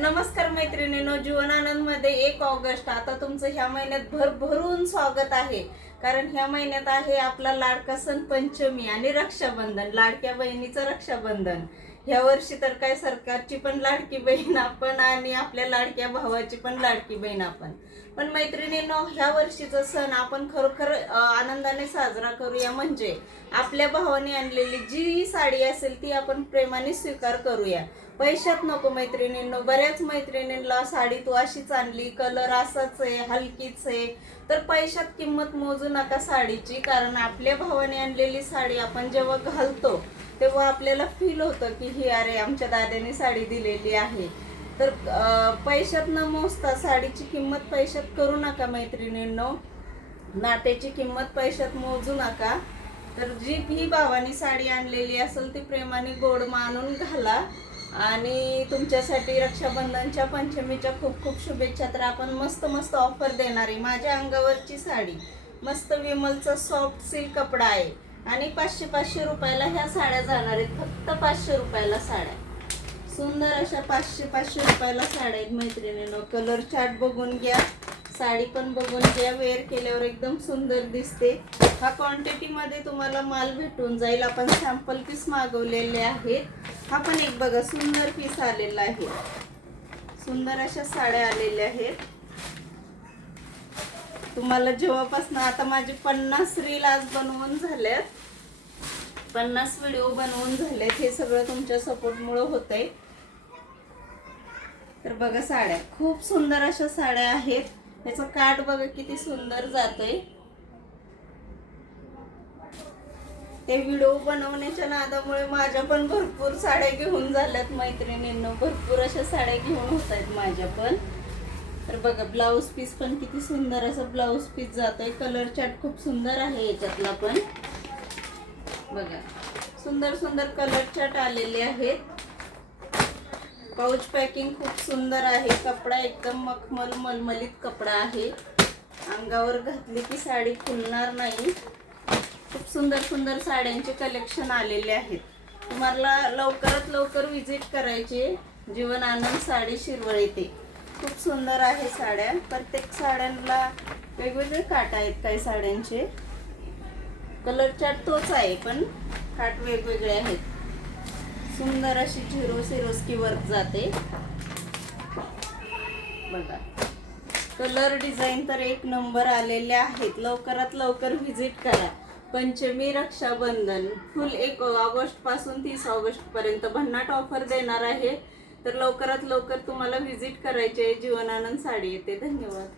नमस्कार मैत्रिणींनो, जीवन आनंद मध्ये 1 ऑगस्ट आता तुमचं ह्या महिन्यात भरभरून स्वागत आहे. कारण ह्या महिन्यात आहे आपला लाडका सण पंचमी आणि रक्षाबंधन, लाडक्या बहिणीचं रक्षाबंधन. ह्या वर्षी तर काय सरकारची पण लाडकी बहीण आपण आणि आपल्या लाडक्या भावाची पण लाडकी बहीण आपण. पण मैत्रिणींनो, ह्या वर्षीचा सण आपण खरोखर आनंदाने साजरा करूया. म्हणजे आपल्या भावाने आणलेली जी साडी असेल ती आपण प्रेमाने स्वीकार करूया. पैशात नको मैत्रिणींनो. बऱ्याच मैत्रिणींना साडी तू अशीच आणली, कलर असाच आहे, हलकीच आहे, तर पैशात किंमत मोजू नका साडीची. कारण आपल्या भावाने आणलेली साडी आपण जेव्हा घालतो तेव्हा आपल्याला फील होतं की ही अरे आमच्या दादाने साडी दिलेली आहे. तर पैशात न मोजता साडीची किंमत पैशात करू नका मैत्रिणींनो. नात्याची किंमत पैशात मोजू नका. तर जी ही भावानी साडी आणलेली असेल ती प्रेमाने गोड मानून घाला. आणि तुमच्यासाठी रक्षाबंधनच्या पंचमीच्या खूप खूप शुभेच्छा. तर आपण मस्त मस्त ऑफर देणार आहे. माझ्या अंगावरची साडी मस्त विमलचा सॉफ्ट सिल्क कपडा आहे आणि 500 रुपयाला ह्या साड्या जाणार आहेत. फक्त 500 रुपयाला साड्या, सुंदर अशा 500 रुपयाला साड्या आहेत मैत्रिणींनो. कलर चार्ट बघून घ्या, साडी पण बघून घ्या, वेअर केल्यावर एकदम सुंदर दिसते. हा क्वांटिटीमध्ये तुम्हाला माल भेटून जाईल. आपण सॅम्पल पीस मागवलेले आहेत. हा पण एक बघा सुंदर पीस आलेला आहे. सुंदर अशा साड्या आलेल्या आहेत तुम्हाला. जेव्हापासून आता माझे 50 रील आज बनवून झाल्यात, 50 व्हिडिओ बनवून झालेत. हे सगळं तुमच्या सपोर्टमुळे होतंय. तर बघा साड्या खूप सुंदर अशा साड्या आहेत. त्याचं काठ बघा किती सुंदर जातंय. ते व्हिडिओ बनवण्याच्या नादामुळे माझ्या पण भरपूर साड्या घेऊन झाल्यात मैत्रिणींनो. भरपूर अशा साड्या घेऊन होत आहेत माझ्या पण. तर बघा ब्लाऊज पीस पण किती सुंदर असं ब्लाऊज पीस जातोय. कलर चार्ट खूप सुंदर आहे याच्यातला पण. बघा सुंदर सुंदर कलर चार्ट आलेले आहेत. पाऊच पॅकिंग खूप सुंदर आहे. कपडा एकदम मखमल मलमलीत कपडा आहे. अंगावर घातली की साडी खुलणार नाही. खूप सुंदर सुंदर साड्यांचे कलेक्शन आलेले आहेत. तुम्हाला लवकरात लवकर विजिट करायची. जीवन आनंद साडी शिरवळ येते. खूप सुंदर आहे साड्या. प्रत्येक साड्यांना वेगवेगळे काट आहेत. काही साड्यांचे कलर चार्ट तोच आहे पण काट वेगवेगळे आहेत. सुंदर अशी सिरोस्की वर्क जाते. बघा कलर डिझाईन तर एक नंबर आलेले आहेत. लवकरात लवकर व्हिजिट करा. पंचमी रक्षाबंधन फुल 1 ऑगस्ट पासून 30 ऑगस्ट पर्यंत भन्नाट ऑफर देणार आहे. तर लवकरात लवकर तुम्हाला व्हिजिट करायचे. जीवन आनंद साडी येते. धन्यवाद.